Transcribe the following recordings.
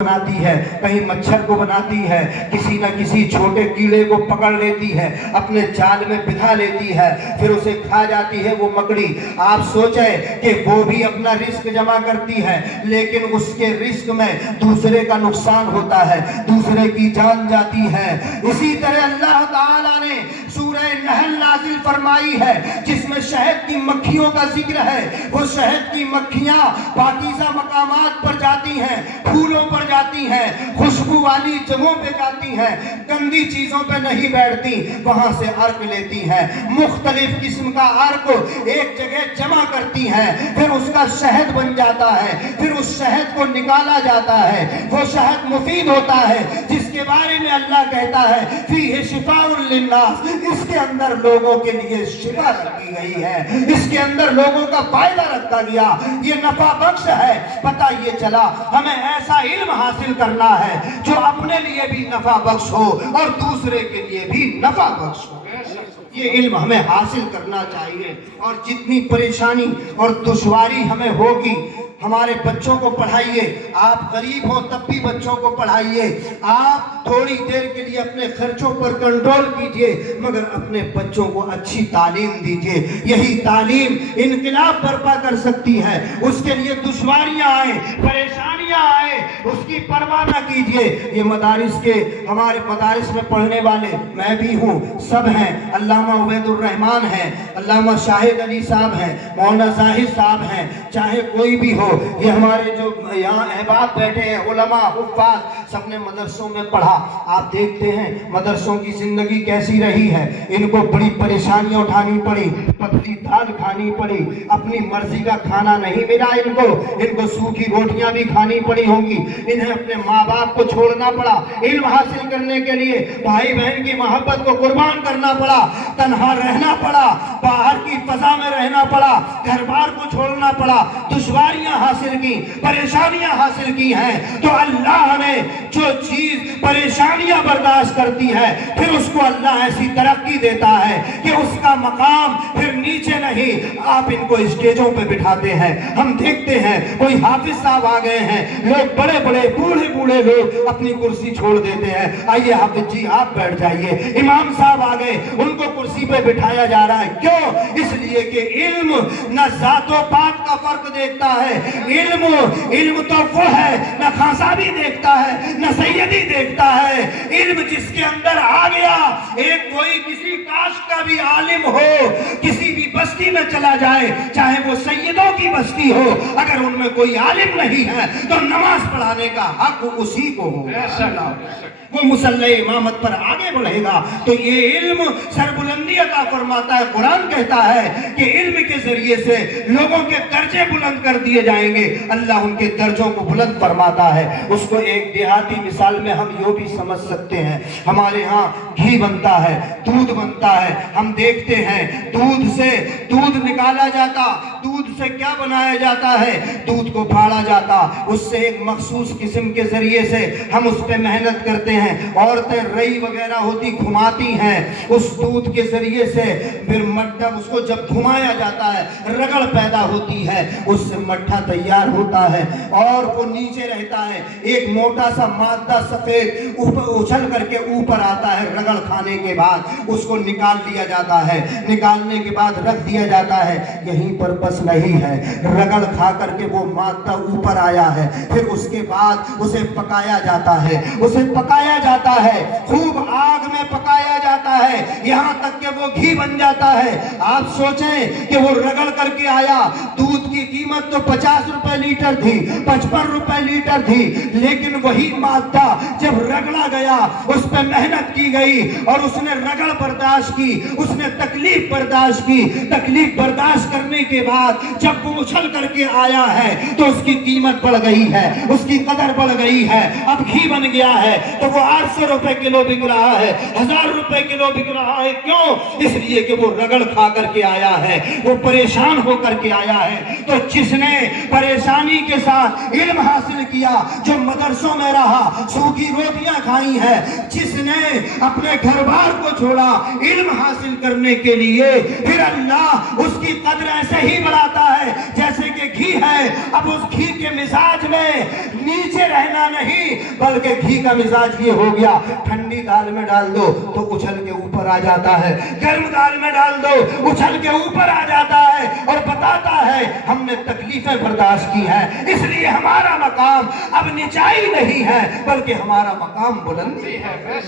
बनाती है, कहीं मच्छर को बनाती है, किसी न किसी छोटे कीड़े को पकड़ लेती है, अपने जाल में बिठा लेती है, फिर उसे खा जाती है वो मकड़ी। आप सोचें कि वो भी अपना रिस्क जमा करती है, लेकिन उसके रिस्क में दूसरे का नुकसान होता है, दूसरे की जान जाती है। इसी तरह अल्लाह ताला ने सूरह नहल नाजिल फरमाई है, जिसमें शहद की मक्खियों का जिक्र है। वो शहद की मक्खियां पाकीज़ा मकामात पर जाती हैं, फूलों पर जाती हैं, खुशबू वाली जगहों पे जाती हैं, गंदी चीजों पे नहीं बैठती, वहां से अर्क लेती हैं, मुख्तलिफ किस्म का अर्क एक जगह जमा करती हैं, फिर उसका शहद बन जाता है, फिर उस शहद को निकाला जाता है। वो शहद मुफीद होता है, जिसके बारे में अल्लाह कहता है फीहि शिफाउन लिन्नास, इसके अंदर लोगों के लिए शिफा रखी गई है, इसके अंदर लोगों का फायदा रखा गया, ये नफा बख्श है। पता ये चला हमें ऐसा इल्म हासिल करना है जो अपने लिए भी नफा बख्श हो और दूसरे के लिए भी नफा बख्श हो। ये इल्म हमें हासिल करना चाहिए, और जितनी परेशानी और दुश्वारी हमें होगी, हमारे बच्चों को पढ़ाइए। आप गरीब हो तब भी बच्चों को पढ़ाइए, आप थोड़ी देर के लिए अपने खर्चों पर कंट्रोल कीजिए, मगर अपने बच्चों को अच्छी तालीम दीजिए। यही तालीम इनकलाब बर्पा कर सकती है। उसके लिए दुश्वारियां आए, परेशानियां आए, उसकी परवाह न कीजिए। ये मदारिस के, हमारे मदारिस में पढ़ने वाले मैं भी हूँ, सब हैं, अल्लामा उबैदुर रहमान हैं, अल्लामा शाहिद अली साहब हैं, मौलाना जाहिद साहब हैं, चाहे कोई भी हो, ये हमारे जो यहाँ अहबाब बैठे हैं, उलमा हुफ़्फ़ाज़, सबने मदरसों में पढ़ा। आप देखते हैं मदरसों की जिंदगी कैसी रही है। इनको बड़ी परेशानियां उठानी पड़ी, पतली दाल खानी पड़ी, अपनी मर्जी का खाना नहीं मिला इनको सूखी रोटियां भी खानी पड़ी होंगी, इन्हें अपने माँ बाप को छोड़ना पड़ा, इल्म हासिल करने के लिए भाई बहन की मोहब्बत को कुर्बान करना पड़ा, तन्हा रहना पड़ा, बाहर की फजा में रहना पड़ा, घर बार को छोड़ना पड़ा, दुश्वारियां हासिल की, परेशानियां हासिल की हैं। तो अल्लाह ने जो चीज परेशानियां बर्दाश्त करती है, फिर उसको अल्लाह ऐसी तरक्की देता है कि उसका मकाम फिर नीचे नहीं, आप इनको स्टेजों पे बिठाते हैं। हम देखते हैं कोई हाफिज साहब आ गए हैं, लोग बड़े बड़े बूढ़े बूढ़े लोग अपनी कुर्सी छोड़ देते हैं, आइए हाफिज जी आप बैठ जाइए। इमाम साहब आ गए, उनको कुर्सी पे बिठाया जा रहा है। क्यों? इसलिए कि इल्म न जातो पात का फर्क देखता है, इल्म तो वो है न खासा भी देखता है न सैयदी देखता है। इल्म जिसके अंदर आ गया, एक कोई किसी कास्ट का भी आलिम हो, किसी भी बस्ती में चला जाए, चाहे वो सैयदों की बस्ती हो, अगर उनमें कोई आलिम नहीं है तो नमाज पढ़ाने का हक उसी को हो, वो मुसल्ले इमामत पर आगे बढ़ेगा। तो ये इल्म सरबुलंदी अता फरमाता है। कुरान कहता है कि इल्म के जरिए से लोगों के दर्जे बुलंद कर दिए जाएंगे, अल्लाह उनके दर्जों को बुलंद फरमाता है। उसको एक देहाती मिसाल में हम यो भी समझ सकते हैं, हमारे यहाँ घी बनता है, दूध बनता है, हम देखते हैं दूध से दूध निकाला जाता, दूध से क्या बनाया जाता है, दूध को फाड़ा जाता, उससे एक मखसूस किस्म के जरिए से हम उस पर मेहनत करते हैं। औरतें रई वगैरह होती घुमाती हैं, उस दूध के जरिए से फिर मट्ठा, उसको जब घुमाया जाता है रगड़ पैदा होती है, उससे मट्ठा तैयार होता है और वो नीचे रहता है, एक मोटा सा मादा सफेद ऊपर उछल करके ऊपर आता है। रगड़ खाने के बाद उसको निकाल लिया जाता है, निकालने के बाद रख दिया जाता है। यहीं पर बस नहीं है, रगड़ खा करके वो मादा ऊपर आया है, फिर उसके बाद उसे पकाया जाता है, उसे पकाया जाता है, खूब आग में पकाया जाता है, यहां तक कि वो घी बन जाता है। आप सोचें कि वो रगड़ करके आया, दूध की कीमत तो 50 रुपए लीटर थी, 55 रुपए लीटर थी, लेकिन वही मादा जब रगड़ा गया, उस पर मेहनत की गई और उसने रगड़ बर्दाश्त की, उसने तकलीफ बर्दाश्त की, तकलीफ बर्दाश्त करने के बाद जब वो उछल करके आया है तो उसकी कीमत बढ़ गई है, उसकी कदर बढ़ गई है, अब घी बन गया है। तो वो 800 रुपए किलो बिक रहा है, 1000 रुपए किलो बिक रहा है। क्यों? इसलिए कि वो रगड़ खा करके आया है, वो परेशान होकर के आया है। तो جس نے پریشانی کے ساتھ علم حاصل کیا، جو مدرسوں میں رہا، سوکھی روٹیاں کھائی ہیں، جس نے اپنے گھر بار کو چھوڑا علم حاصل کرنے کے لیے، پھر اللہ اس کی قدر ایسے ہی بڑھاتا ہے جیسے کہ گھی ہے۔ اب اس گھی کے مزاج میں نیچے رہنا نہیں، بلکہ گھی کا مزاج یہ ہو گیا، ٹھنڈی دال میں ڈال دو تو اچھل کے اوپر آ جاتا ہے، گرم دال میں ڈال دو اچھل کے اوپر آ جاتا ہے، اور بتاتا ہے ہم نے تکلیفیں برداشت کی ہیں، اس لیے ہمارا مقام اب نچائی نہیں ہے بلکہ ہمارا مقام بلندی ہے۔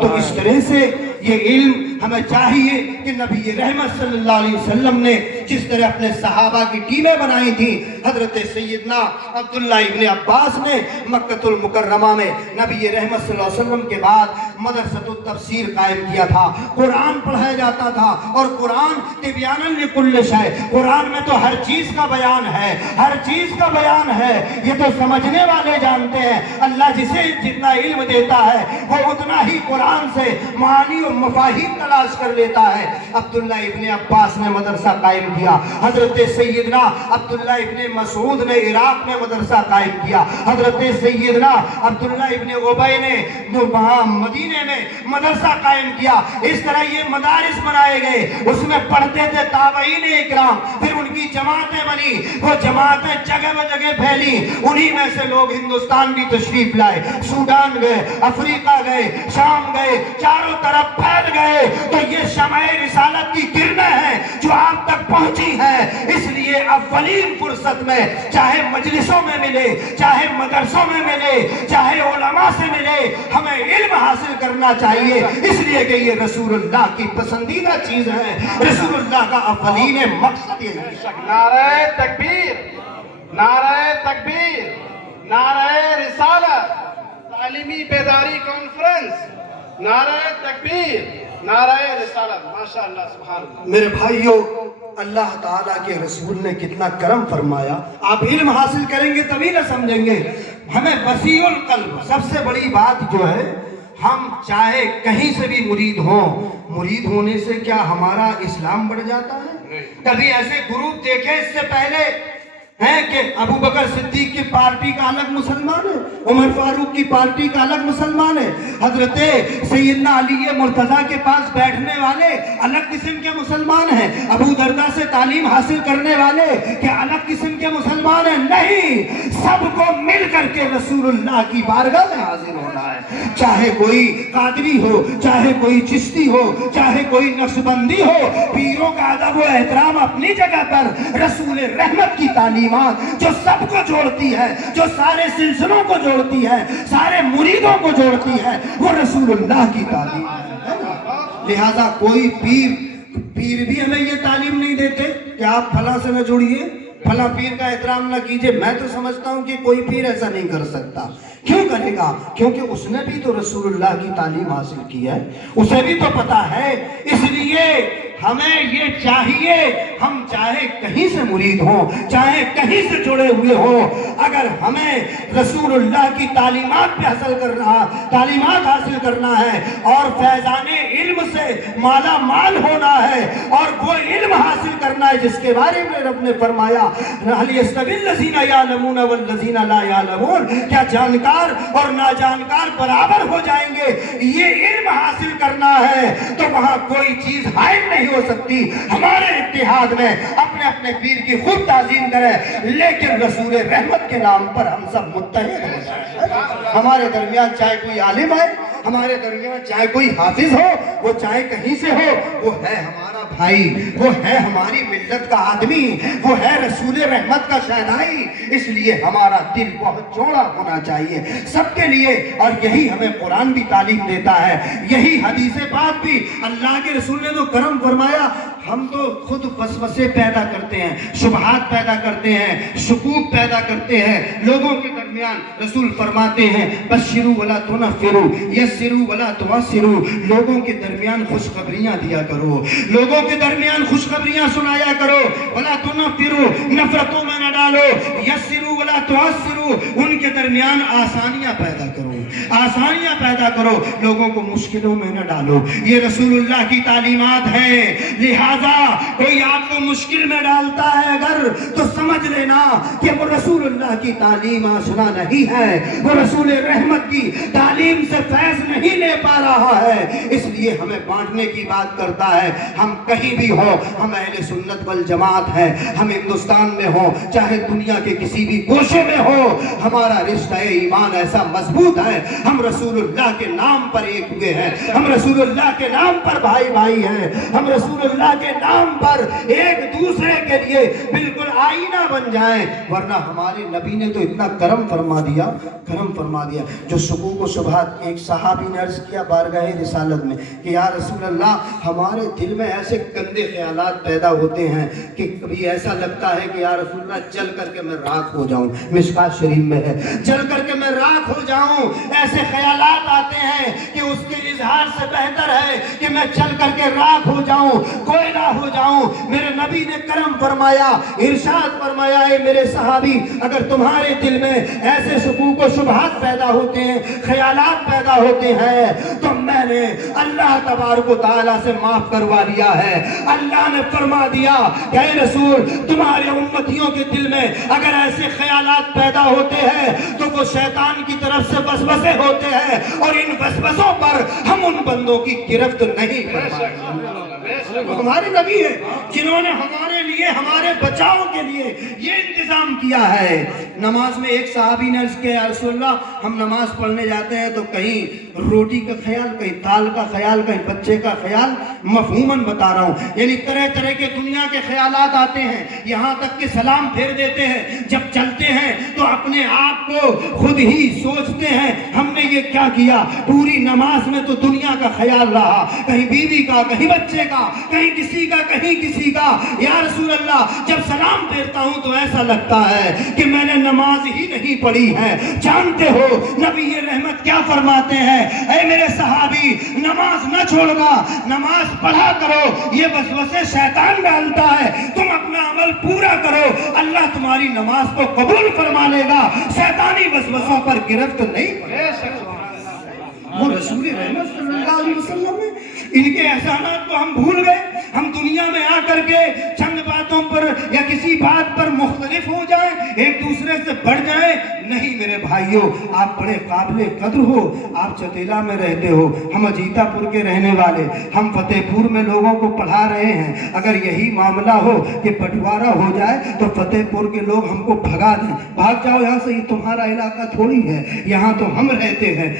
تو اس طرح سے یہ علم ہمیں چاہیے کہ نبی رحمت صلی اللہ علیہ وسلم نے جس طرح اپنے صحابہ کی ٹیمیں بنائی تھی، حضرت سیدنا عبداللہ ابن عباس نے مکہ المکرمہ میں نبی رحمت صلی اللہ علیہ وسلم کے بعد مدرسۃ التفسیر قائم کیا تھا، قرآن پڑھایا جاتا تھا، اور قرآن تبیانا لکل شیء، قرآن میں تو ہر چیز کا بیان ہے، ہر چیز کا بیان ہے، یہ تو سمجھنے والے جانتے ہیں، اللہ جسے جتنا علم دیتا ہے وہ اتنا ہی قرآن سے معانی و مفاہیم تلاش کر لیتا ہے۔ عبداللہ ابن عباس نے مدرسہ قائم کیا، حضرت سیدنا عبداللہ ابن مسعود نے عراق میں مدرسہ قائم کیا، حضرت سیدنا عبداللہ ابن ابی نے مدینے میں مدرسہ قائم کیا۔ اس طرح یہ مدارس بنائے گئے، اس میں پڑھتے تھے تابعین اکرام، پھر ان کی جماعتیں بنی، وہ جماعتیں جگہ بجگہ پھیلی، انہی میں سے لوگ ہندوستان بھی تشریف لائے، سوڈان گئے، افریقہ گئے، شام گئے، چاروں طرف پھیل گئے۔ تو یہ شمع رسالت کی کرنیں ہیں جو آپ تک پہنچی ہیں، اس لیے اولین فرصت میں چاہے مجلسوں میں ملے، چاہے مدرسوں میں ملے، چاہے علماء سے ملے، ہمیں علم حاصل کرنا چاہیے، اس لیے کہ یہ رسول اللہ کی پسندیدہ چیز ہے، رسول اللہ کا اولین مقصد یہ ہے۔ نعرہ تکبیر، نعرہ تکبیر، نعرہ رسالت، تعلیمی بیداری کانفرنس، نعرہ تکبیر، نعرہ رسالت، ماشاءاللہ سبحان اللہ۔ میرے بھائیوں، اللہ تعالیٰ کے رسول نے کتنا کرم فرمایا، آپ علم حاصل کریں گے تبھی نہ سمجھیں گے۔ ہمیں وسیع القلب، سب سے بڑی بات جو ہے، ہم چاہے کہیں سے بھی مرید ہوں، مرید ہونے سے کیا ہمارا اسلام بڑھ جاتا ہے؟ کبھی ایسے گروپ دیکھے اس سے پہلے ہیں کہ ابو بکر صدیق کی پارٹی کا الگ مسلمان ہے، عمر فاروق کی پارٹی کا الگ مسلمان ہے، حضرت سیدنا علی مرتضیٰ کے پاس بیٹھنے والے الگ قسم کے مسلمان ہیں، ابو دردہ سے تعلیم حاصل کرنے والے کیا الگ قسم کے مسلمان ہیں؟ نہیں، سب کو مل کر کے رسول اللہ کی بارگاہ میں حاضر ہونا ہے، چاہے کوئی قادری ہو، چاہے کوئی چشتی ہو، چاہے کوئی نقشبندی ہو، پیروں کا ادب و احترام اپنی جگہ پر، رسول رحمت کی تعلیم جو سب کو جوڑتی ہے، جو سارے سلسلوں کو جوڑتی ہے، سارے مریدوں کو جوڑتی ہے، وہ رسول اللہ کی تعلیم ہے۔ لہذا کوئی پیر بھی ہمیں یہ تعلیم نہیں دیتے کہ آپ پھلاں سے نہ جوڑیے، پھلاں پیر کا احترام نہ کیجئے۔ میں تو سمجھتا ہوں کہ کوئی پیر ایسا نہیں کر سکتا۔ کیوں کرے گا؟ کیونکہ اس نے بھی تو رسول اللہ کی تعلیم حاصل کی ہے، اسے بھی تو پتا ہے۔ اس لیے ہمیں یہ چاہیے، ہم چاہے کہیں سے مرید ہوں، چاہے کہیں سے جڑے ہوئے ہوں، اگر ہمیں رسول اللہ کی تعلیمات حاصل کرنا ہے اور فیضان علم سے مالا مال ہونا ہے، اور وہ علم حاصل کرنا ہے جس کے بارے میں رب نے فرمایا هل يستوي الذين يعلمون والذين لا يعلمون، کیا جانکار اور ناجانکار برابر ہو جائیں گے؟ یہ علم حاصل کرنا ہے تو وہاں کوئی چیز حائل نہیں ہو سکتی۔ ہمارے اتحاد میں اپنے اپنے پیر کی خود تعظیم کریں، لیکن رسول رحمت کے نام پر ہم سب متحد ہیں۔ ہمارے درمیان چاہے کوئی عالم ہے، ہمارے درمیان چاہے کوئی حافظ ہو، وہ چاہے کہیں سے ہو، وہ ہے ہمارا بھائی، وہ ہے ہماری ملت کا آدمی، وہ ہے رسول رحمت کا شہدائی۔ اس لیے ہمارا دل بہت چوڑا ہونا چاہیے سب کے لیے، اور یہی ہمیں قرآن بھی تعلیم دیتا ہے، یہی حدیث پاک بھی۔ اللہ کے رسول نے تو کرم فرمایا، ہم تو خود وسوسے پیدا کرتے ہیں، شبہات پیدا کرتے ہیں، شکوک پیدا کرتے ہیں لوگوں کے درمیان۔ رسول فرماتے ہیں بشروا ولا تنفروا، یسروا ولا تعسروا، لوگوں کے درمیان خوشخبریاں دیا کرو، لوگوں کے درمیان خوشخبریاں سنایا کرو، ولا تنفروا، نفرتوں میں نہ ڈالو، یسروا ولا वला तुअस्सिरू, उनके दरमियान आसानियां पैदा करो, आसानियां पैदा करो, लोगों को मुश्किलों में न डालो। ये रसूलुल्लाह की तालीमात है। लिहाजा कोई आपको मुश्किल में डालता है अगर, तो समझ लेना कि वो रसूलुल्लाह की तालीम आशना नहीं है, वो रसूल रहमत की तालीम से फैज नहीं ले पा रहा है, इसलिए हमें बांटने की बात करता है। हम कहीं भी हो, हम अहले सुन्नत वल जमात है, हम हिंदुस्तान में हो चाहे दुनिया के किसी भी गोशे में हो, हमारा रिश्ता ईमान ऐसा मजबूत है, हम रसूलुल्लाह के नाम पर एक हुए हैं, हम रसूलुल्लाह के नाम पर भाई भाई हैं, हम रसूलुल्लाह के नाम पर एक दूसरे के लिए बिल्कुल आईना बन जाएं। वरना हमारे नबी ने तो इतना करम फरमा दिया, करम फरमा दिया। जो सुकूक व शुबहात, एक सहाबी ने अर्ज किया बारगाह रिसालत में कि या रसूल अल्लाह, हमारे दिल में ऐसे गंदे ख्यालात पैदा होते हैं कि कभी ऐसा लगता है कि या रसूल अल्लाह जल करके मैं राख हो जाऊं, मिशकात शरीफ में है, जल करके मैं राख हो जाऊं। ऐसे ख्यालात आते हैं कि उसके इजहार से बेहतर है कि मैं जल करके राख हो जाऊं, कोयला हो जाऊं। मेरे नबी ने करम फरमाया, इरशाद फरमाया, है मेरे सहाबी, अगर तुम्हारे दिल में ऐसे सुकूक व शुबहात पैदा होते हैं, ख्यालात पैदा होते हैं, तो मैंने अल्लाह तबारक व तआला से माफ करवा दिया है। अल्लाह ने फरमा दिया कि ऐ रसूल, तुम्हारे उम्मतियों के दिल में अगर ऐसे ख्यालात पैदा होते हैं तो वो शैतान की तरफ से वसवसे होते हैं, और इन वसवसों पर हम उन बंदों की गिरफ्त नहीं कर पाते। हमारे नबी है जिन्होंने हमारे लिए, हमारे बचाव के लिए ये इंतजाम किया है। नमाज में एक सहाबी ने अर्ज किया, या रसूलल्लाह, हम नमाज पढ़ने जाते हैं तो कहीं रोटी का ख्याल, कहीं दाल का ख्याल, कहीं बच्चे का ख्याल, मफहूमन बता रहा हूँ, यानी तरह तरह के दुनिया के ख्यालात आते हैं। यहाँ तक कि सलाम फेर देते हैं, जब चलते हैं तो अपने आप को खुद ही सोचते हैं हमने ये क्या किया। पूरी नमाज में तो दुनिया का ख्याल रहा, कहीं बीवी का, कहीं बच्चे का, कहीं किसी का, कहीं किसी का। या रसूल अल्लाह, जब सलाम फेरता हूं तो ऐसा लगता है कि मैंने नमाज ही नहीं पढ़ी है। जानते हो नबी ये रहमत क्या फरमाते हैं, ऐ मेरे सहाबी, नमाज न छोड़ना, नमाज पढ़ा करो। ये वसवसे शैतान डालता है, तुम अपना अमल पूरा करो, अल्लाह तुम्हारी नमाज को कबूल फरमा लेगा, शैतानी वसवसों पर गिरफ्त नहीं पड़ेगी। वो रसूल रहमत सल्लल्लाहु अलैहि वसल्लम है, इनके एहसानात को हम भूल गए। हम दुनिया में आकर के चंद बातों पर या किसी बात पर मुख्तलिफ हो जाएं, एक दूसरे से बढ़ जाएं। नहीं मेरे भाइयों, आप बड़े काबिले कद्र हो, आप चतेला में रहते हो, हम अजीतापुर के रहने वाले, हम फतेहपुर में लोगों को पढ़ा रहे हैं। अगर यही मामला हो कि बंटवारा हो जाए तो फतेहपुर के लोग हमको भगा दें, भाग जाओ यहाँ से, ये तुम्हारा इलाका थोड़ी है, यहाँ तो हम रहते हैं।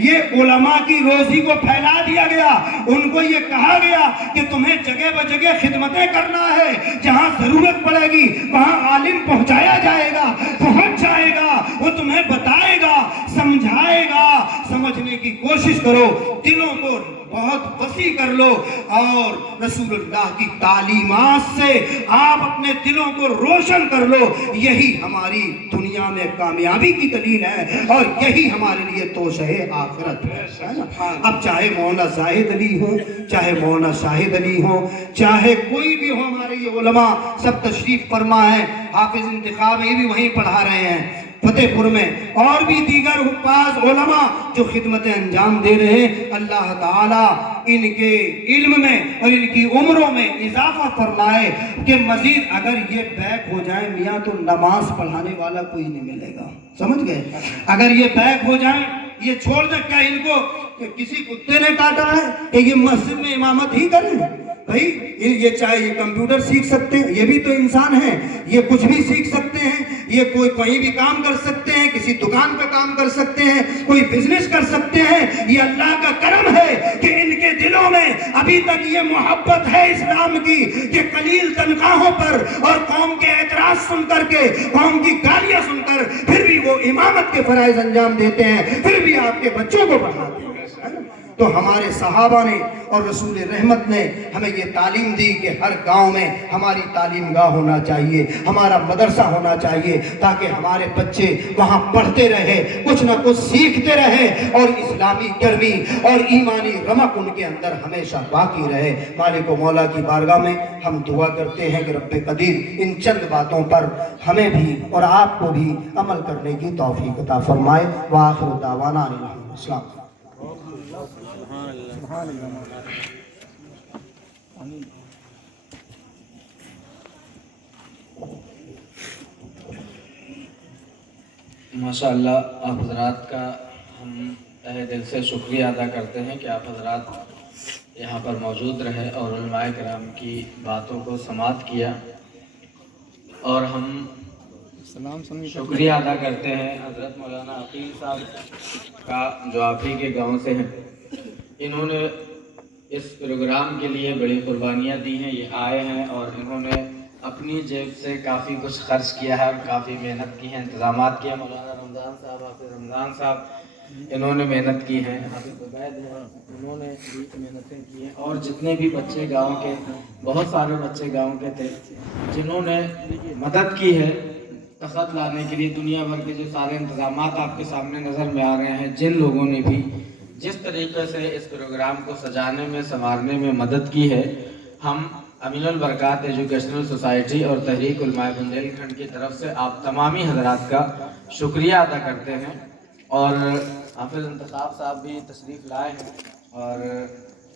ये उलमा की रोजी को फैला दिया गया, उनको ये कहा गया कि तुम्हें जगह ब जगह खिदमतें करना है, जहां जरूरत पड़ेगी वहां आलिम पहुंचाया जाएगा, पहुंच जाएगा, वो तुम्हें बताएगा, समझाएगा। समझने की कोशिश करो, दिलों को बहुत वसी कर लो, और रसूलुल्लाह की तालीमात से आप अपने दिलों को रोशन कर लो। यही हमारी दुनिया में कामयाबी की दलील है, और यही हमारे लिए तोशहे आखिरत है ना। अब चाहे मौलाना जाहिद अली हो, चाहे मौलाना शाहिद अली हो, चाहे कोई भी हो, हमारे ये उलमा सब तशरीफ फरमा है, हाफिज इंतखाब ये भी वहीं पढ़ा रहे हैं फतेहपुर में, और भी दीगर हुफ्फाज उलमा जो खिदमतें अंजाम दे रहे हैं। अल्लाह ताला इनके इल्म में और इनकी उम्रों में इजाफा फरमाए कि मजीद अगर ये बैक हो जाए मियाँ तो नमाज पढ़ाने वाला कोई नहीं मिलेगा। समझ गए? अगर ये बैक हो जाए, ये छोड़ दे, क्या इनको किसी कुत्ते ने काटा है कि ये मस्जिद में इमामत ही करें? भाई ये चाहे ये कंप्यूटर सीख सकते हैं, ये भी तो इंसान है, ये कुछ भी सीख सकते हैं, ये कोई कहीं भी काम कर सकते हैं, किसी दुकान पे काम कर सकते हैं, कोई बिजनेस कर सकते हैं। ये अल्लाह का करम है कि इनके दिलों में अभी तक ये मोहब्बत है इस्लाम की कि कलील तनख्वाहों पर और कौम के एतराज सुन करके, कौम की गालियां सुनकर फिर भी वो इमामत के फराइज अंजाम देते हैं, फिर भी आपके बच्चों को पढ़ाते हैं। تو ہمارے صحابہ نے اور رسول رحمت نے ہمیں یہ تعلیم دی کہ ہر گاؤں میں ہماری تعلیم گاہ ہونا چاہیے، ہمارا مدرسہ ہونا چاہیے، تاکہ ہمارے بچے وہاں پڑھتے رہے، کچھ نہ کچھ سیکھتے رہے، اور اسلامی گرمی اور ایمانی رمق ان کے اندر ہمیشہ باقی رہے۔ مالک و مولا کی بارگاہ میں ہم دعا کرتے ہیں کہ رب قدیر ان چند باتوں پر ہمیں بھی اور آپ کو بھی عمل کرنے کی توفیق عطا فرمائے۔ وآخر دعوانا ان السلام۔ ماشاء اللہ، آپ حضرات کا ہم تہہ دل سے شکریہ ادا کرتے ہیں کہ آپ حضرات یہاں پر موجود رہے اور علماء کرام کی باتوں کو سماعت کیا، اور ہم شکریہ ادا کرتے ہیں حضرت مولانا عقیل صاحب کا جو آپ ہی کے گاؤں سے ہیں۔ انہوں نے اس پروگرام کے لیے بڑی قربانیاں دی ہیں، یہ آئے ہیں اور انہوں نے اپنی جیب سے کافی کچھ خرچ کیا ہے، کافی محنت کی ہے، انتظامات کیا۔ مولانا رمضان صاحب، حافظ رمضان صاحب، انہوں نے محنت کی ہے، حافظ عبید ہیں، انہوں نے بھی محنتیں کی ہیں، اور جتنے بھی بچے گاؤں کے، بہت سارے بچے گاؤں کے تھے جنہوں نے مدد کی ہے تخت لانے کے لیے۔ دنیا بھر کے جو سارے انتظامات آپ کے سامنے نظر میں آ رہے ہیں، جن لوگوں نے بھی جس طریقے سے اس پروگرام کو سجانے میں، سنوارنے میں مدد کی ہے، ہم امین البرکات ایجوکیشنل سوسائٹی اور تحریک علماء بندیل کھنڈ کی طرف سے آپ تمامی حضرات کا شکریہ ادا کرتے ہیں۔ اور حافظ انتخاب صاحب بھی تشریف لائے ہیں اور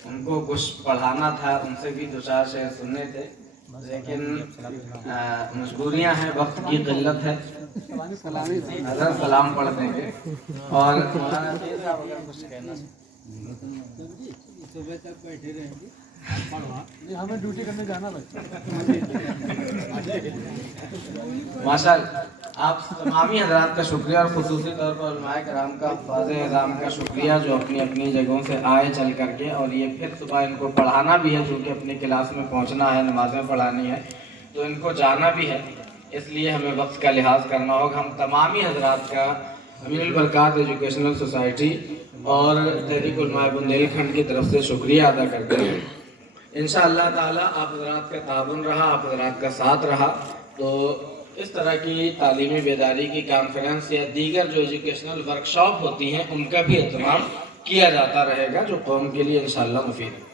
ان کو کچھ پڑھانا تھا، ان سے بھی دو چار شعر سننے تھے، لیکن مجبوریاں ہیں، وقت کی قلت ہے۔ حضرت سلام پڑھ دیں گے، اور مولانا عقیل صاحب اگر کچھ کہنا ہمیں ڈیوٹی کرنے جانا ماشاء اللہ، آپ تمامی حضرات کا شکریہ، اور خصوصی طور پر علماء کرام کا، حفاظ اعظام کا شکریہ جو اپنی اپنی جگہوں سے آئے چل کر کے، اور یہ پھر صبح ان کو پڑھانا بھی ہے، چونکہ اپنی کلاس میں پہنچنا ہے، نمازیں پڑھانی ہے، تو ان کو جانا بھی ہے، اس لیے ہمیں وقت کا لحاظ کرنا ہوگا۔ ہم تمامی حضرات کا امین البرکات ایجوکیشنل سوسائٹی اور تحریک علماء بندیل کھنڈ کی طرف سے شکریہ ادا کرتے ہیں۔ انشاءاللہ تعالیٰ آپ حضرات کا تعاون رہا، آپ حضرات کا ساتھ رہا، تو اس طرح کی تعلیمی بیداری کی کانفرنس یا دیگر جو ایجوکیشنل ورکشاپ ہوتی ہیں، ان کا بھی اہتمام کیا جاتا رہے گا، جو قوم کے لیے انشاءاللہ مفید ہے۔